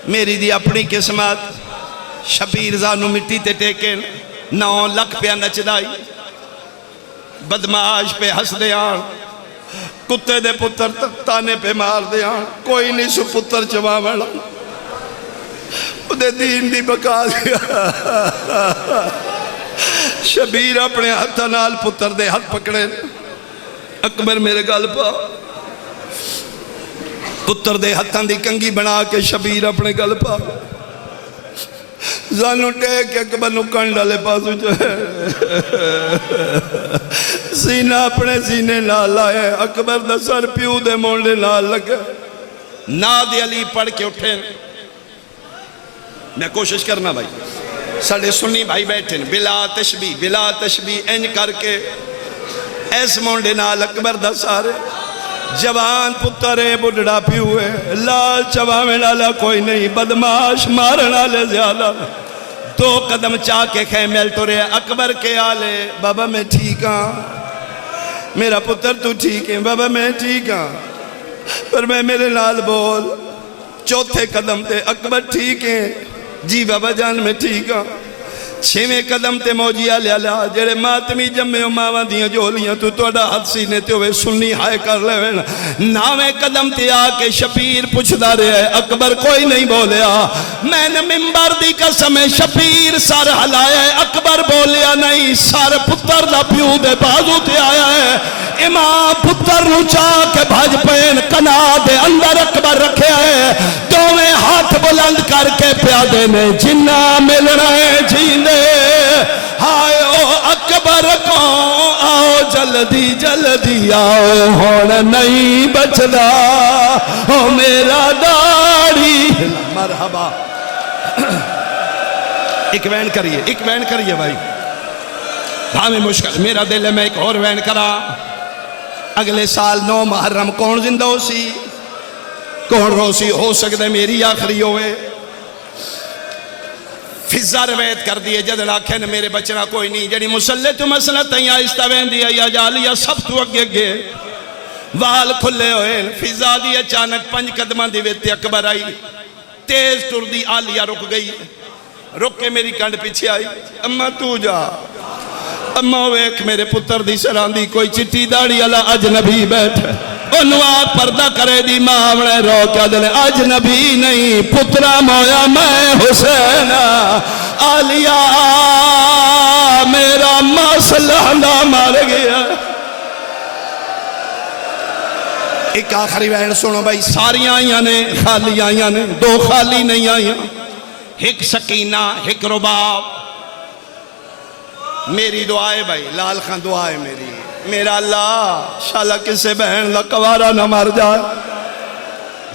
میری دی اپنی قسمت شبیر زانو مٹی تے ٹیکن 9 لکھ پہ نچ دائی بدماش پہ ہس دیاں کتے دے پتر تانے پہ مار دیاں کوئی نہیں سو پتر چوا مڑا دے دین دی بکا دیا شبیر اپنے ہتھا نال پتر دے ہاتھ پکڑے اکبر میرے گل پا پتر دے ہتھاں دی کنگی بنا کے شبیر اپنے گل پا سانو ٹیک کے اکبر نو کنڈ والے پاسو سینہ اپنے سینے نال لائے اکبر دا سر پیو دے مونڈے نال لگا ناد علی پڑھ کے اٹھے میں کوشش کرنا بھائی ساڑھے سنی بھائی بیٹھے بلا تشبیح انج کر کے ایس مونڈے نال اکبر دا سارے جوان پترے بڑھڑا پیو ہے لال چواویں ڈالا کوئی نہیں بدماش مارنا لے زیادہ 2 قدم چاہ کے خیمل تو رہے اکبر کے آلے بابا میں ٹھیک ہاں میرا پتر تو ٹھیک ہے بابا میں ٹھیک ہاں پر میں میرے نال بول 4تھے قدم تے اکبر ٹھیک ہے جی بابا جان میں ٹھیک ہاں 6ویں قدم تے موجیہ لیا لیا جڑے ماتمی جمعے ماما دیاں جولیاں تو توڑا حد سینے تے ہوئے سنی ہائے کر لے وینا 9ویں قدم تے آکے شبیر پوچھ دا رہے ہیں اکبر کوئی نہیں بولیا میں نے ممبر دی قسم شبیر سر ہلایا ہے اکبر بولیا نہیں سر پتر دا پیو دے بازو تے آیا ہے امام پتر نچا کے بھاج پین کنا دے اندر اکبر رکھے آئے دوویں ہاتھ بلند کر کے پیادے نے جنہ مل رہے جیندے ہائے او اکبر کو آؤ جلدی جلدی آؤ ہون نہیں بچدا او میرا داڑی مرحبا ایک وین کریے بھائی ہمیں مشکل میرا دل ہے میں ایک اور وین کرا اگلے سال 9 محرم کون زندہ ہو سی کون روسی ہو سکتا ہے میری آخری ہوئے فضا روایت کر دیئے جدن آکھے نے میرے بچنا کوئی نہیں جڑی مسلح تو مسئلہ تیاں آہستہ وین دیا یا جالیا سب تو اگے گے وال کھلے ہوئے فضا دی اچانک 5 قدمہ دی ویتے اکبر آئی تیز ٹر دی آلیا رک گئی رک کے میری کنڈ پیچھے آئی اماں تو جا اماں ویک میرے پتر دی سراندی کوئی چٹی داڑی اللہ اجنبی بیٹھے انواد پردہ کرے دی ماں ہمیں رو کیا دلے اجنبی نہیں پترہ مویا میں حسین آلیا میرا مسئلہ نہ مار گیا ایک آخری وین سنو بھائی ساری آئیاں نے خالی آئیاں نے 2 خالی نہیں آئیاں ایک سکینہ ایک رباب میری دعائے بھائی لال خان دعائے میرا اللہ شالا کسے بہن لکوارا نہ مر جائے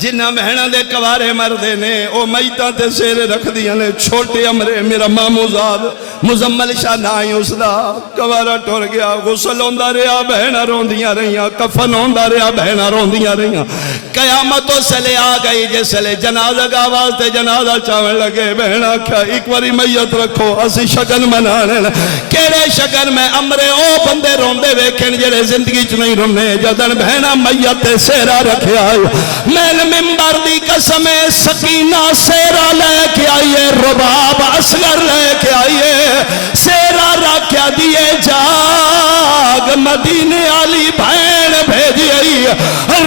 جنہ بہنہ دے کوارے مردے نے او میتاں تے سیرے رکھ دیا نے چھوٹے امرے میرا ماموزاد مزمل شاہ نائی اس دا کوارا ٹور گیا غسل ہوندہ رہا بہنہ روندیاں رہیاں کفن ہوندہ رہا بہنہ روندیاں رہیاں قیامتوں سے لے آ گئی جیسے لے جنازہ کا آواز تے جنازہ چاویں لگے بہنہ کیا ایک واری میت رکھو اسی شگن منانے کیڑے شگن میں امرے او بندے روندے ویکھن جڑے زندگی چ نہیں رونے جدن بہنہ میت تے سیرا رکھے آئے میں نے ممبر دی قسم سکینہ سیرا لے کے آئیے رباب اصغر لے کے آئیے سیرا رکھیا دیئے جاگ مدینے علی بھین بھیجی آئی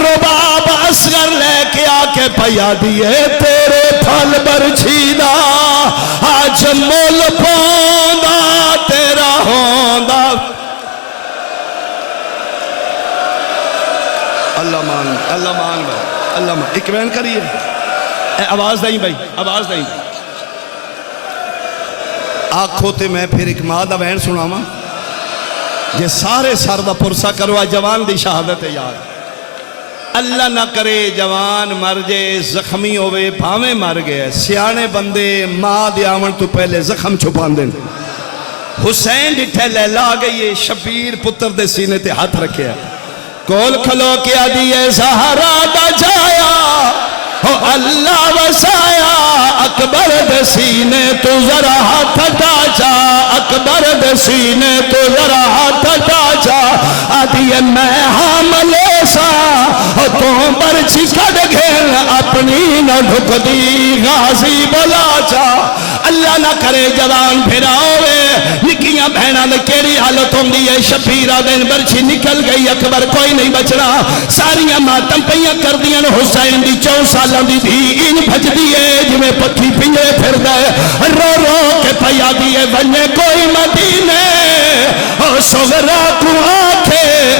رباب اصغر لے کے آکے پیا دیئے تیرے پھل برچھیدہ آج مول پوندہ تیرا ہوندہ اللہ مان بھائی اللہ مان ایک وین کریے آواز دائیں بھائی آواز دائیں آنکھوں تے میں پھر ایک ماں دا وین سنا ماں یہ سارے سر دا پرسا کروا جوان دی شہادت یاد اللہ نہ کرے جوان مر جے زخمی ہوئے بھاویں مر گئے سیانے بندے ماں دے آمن تو پہلے زخم چھپان دیں حسین ڈٹھے لیلا گئی شبیر پتر دے سینے تے ہاتھ رکھے کول کھلو کیا دیئے سہارا دا جایا اللہ وسایا اکبر دے سینے تو ذرا ہاتھ ڈاچا اکبر دے سینے تو ذرا ہاتھ ڈاچا آدھیے میں حاملے سا تو برچی کڑ گھل اپنی نہ ڈھک دی غازی بلا چا اللہ نہ کرے جوان پھراوے نکیاں بہنہ نے کیڑی حالت ہوں دیئے شبیرہ دن برچی نکل گئی اکبر کوئی نہیں بچنا ساریاں ماتم پہیاں کر دیاں حسین دی 4 سالوں دی تھی ان بھج دیئے جمیں پتھی پنجرے پھر دے رو رو کے پیا دیئے بنے کوئی مدینے سغرا کو آکھے